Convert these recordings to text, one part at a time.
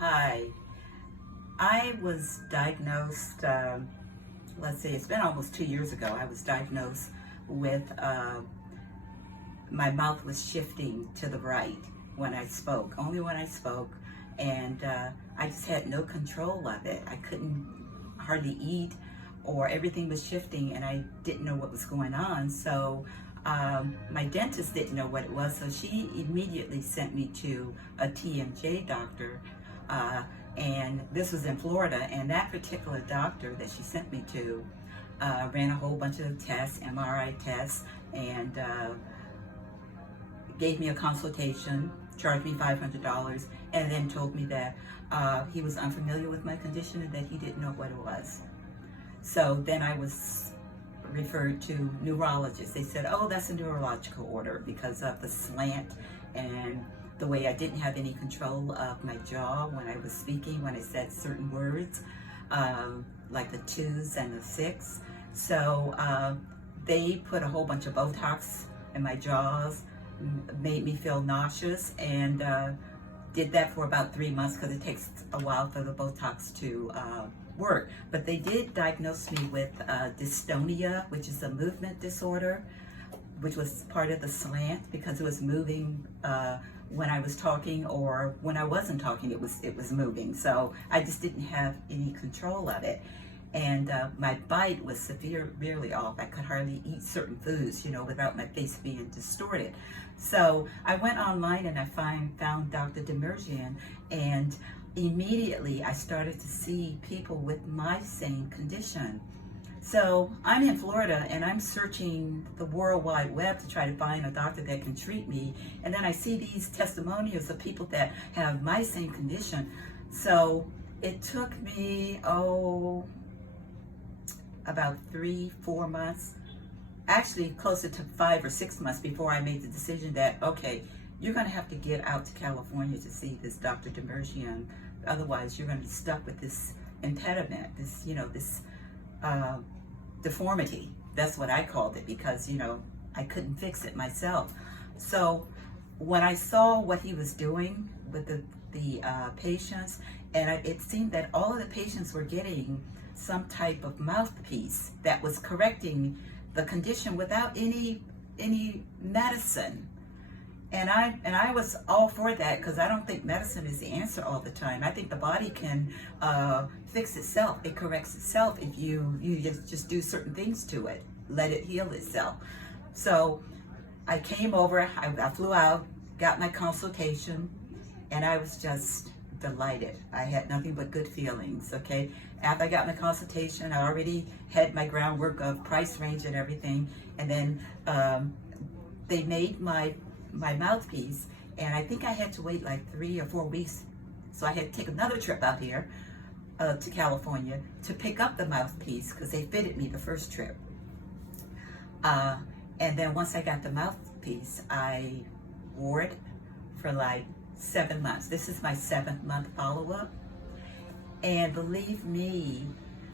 Hi, I was diagnosed, let's see, it's been almost 2 years ago. I was diagnosed with my mouth was shifting to the right when I spoke, only when I spoke, and I just had no control of it. I couldn't hardly eat, or everything was shifting, and I didn't know what was going on. So my dentist didn't know what it was, so she immediately sent me to a TMJ doctor. And this was in Florida, and that particular doctor that she sent me to ran a whole bunch of tests, MRI tests, and gave me a consultation, charged me $500, and then told me that he was unfamiliar with my condition and that he didn't know what it was. So then I was referred to neurologists. They said, oh, that's a neurological order because of the slant and the way I didn't have any control of my jaw when I was speaking, when I said certain words, like the 2s and the 6. So they put a whole bunch of Botox in my jaws, made me feel nauseous, and did that for about 3 months because it takes a while for the Botox to work. But they did diagnose me with dystonia, which is a movement disorder, which was part of the slant because it was moving when I was talking, or when I wasn't talking, it was moving. So I just didn't have any control of it. And my bite was severely off. I could hardly eat certain foods, without my face being distorted. So I went online and I found Dr. Demerjian, and immediately I started to see people with my same condition. So I'm in Florida and I'm searching the World Wide Web to try to find a doctor that can treat me. And then I see these testimonials of people that have my same condition. So it took me, about 3-4 months, actually closer to 5 or 6 months before I made the decision that, okay, you're going to have to get out to California to see this Dr. Demerjian. Otherwise, you're going to be stuck with this impediment, this deformity. That's what I called it because, I couldn't fix it myself. So when I saw what he was doing with the patients, and it seemed that all of the patients were getting some type of mouthpiece that was correcting the condition without any medicine. And I was all for that because I don't think medicine is the answer all the time. I think the body can fix itself. It corrects itself if you just do certain things to it, let it heal itself. So I came over, I flew out, got my consultation, and I was just delighted. I had nothing but good feelings, okay? After I got my consultation, I already had my groundwork of price range and everything, and then they made my mouthpiece, and I think I had to wait like 3 or 4 weeks, so I had to take another trip out here to California to pick up the mouthpiece because they fitted me the first trip. And then once I got the mouthpiece, I wore it for like 7 months. This is my 7th month follow-up, and believe me,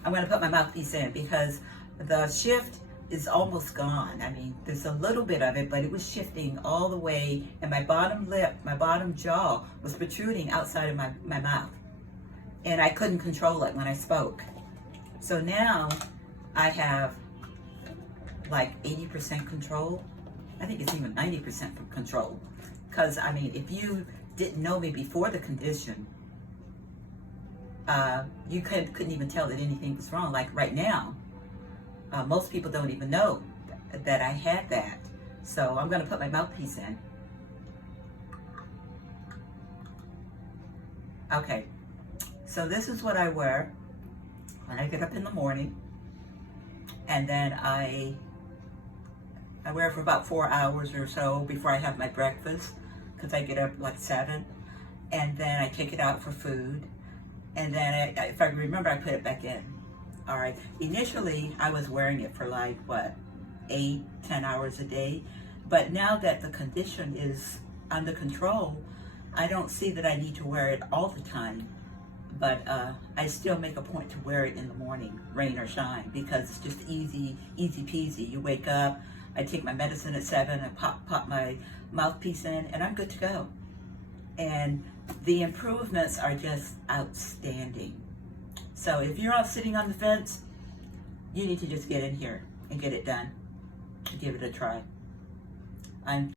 I'm going to put my mouthpiece in because the shift is almost gone. I mean, there's a little bit of it, but it was shifting all the way, and my bottom lip, my bottom jaw was protruding outside of my mouth, and I couldn't control it when I spoke. So now I have like 80% control. I think it's even 90% control, because I mean, if you didn't know me before the condition, you couldn't even tell that anything was wrong. Like right now, most people don't even know that I had that. So I'm going to put my mouthpiece in. Okay, so this is what I wear when I get up in the morning, and then I wear it for about 4 hours or so before I have my breakfast, because I get up like 7, and then I take it out for food, and then if I remember, I put it back in. All right, initially I was wearing it for like 8-10 hours a day, but now that the condition is under control, I don't see that I need to wear it all the time. But I still make a point to wear it in the morning, rain or shine, because it's just easy peasy. You wake up, I take my medicine at 7, I pop my mouthpiece in, and I'm good to go. And the improvements are just outstanding. So if you're all sitting on the fence, you need to just get in here and get it done. Give it a try. I'm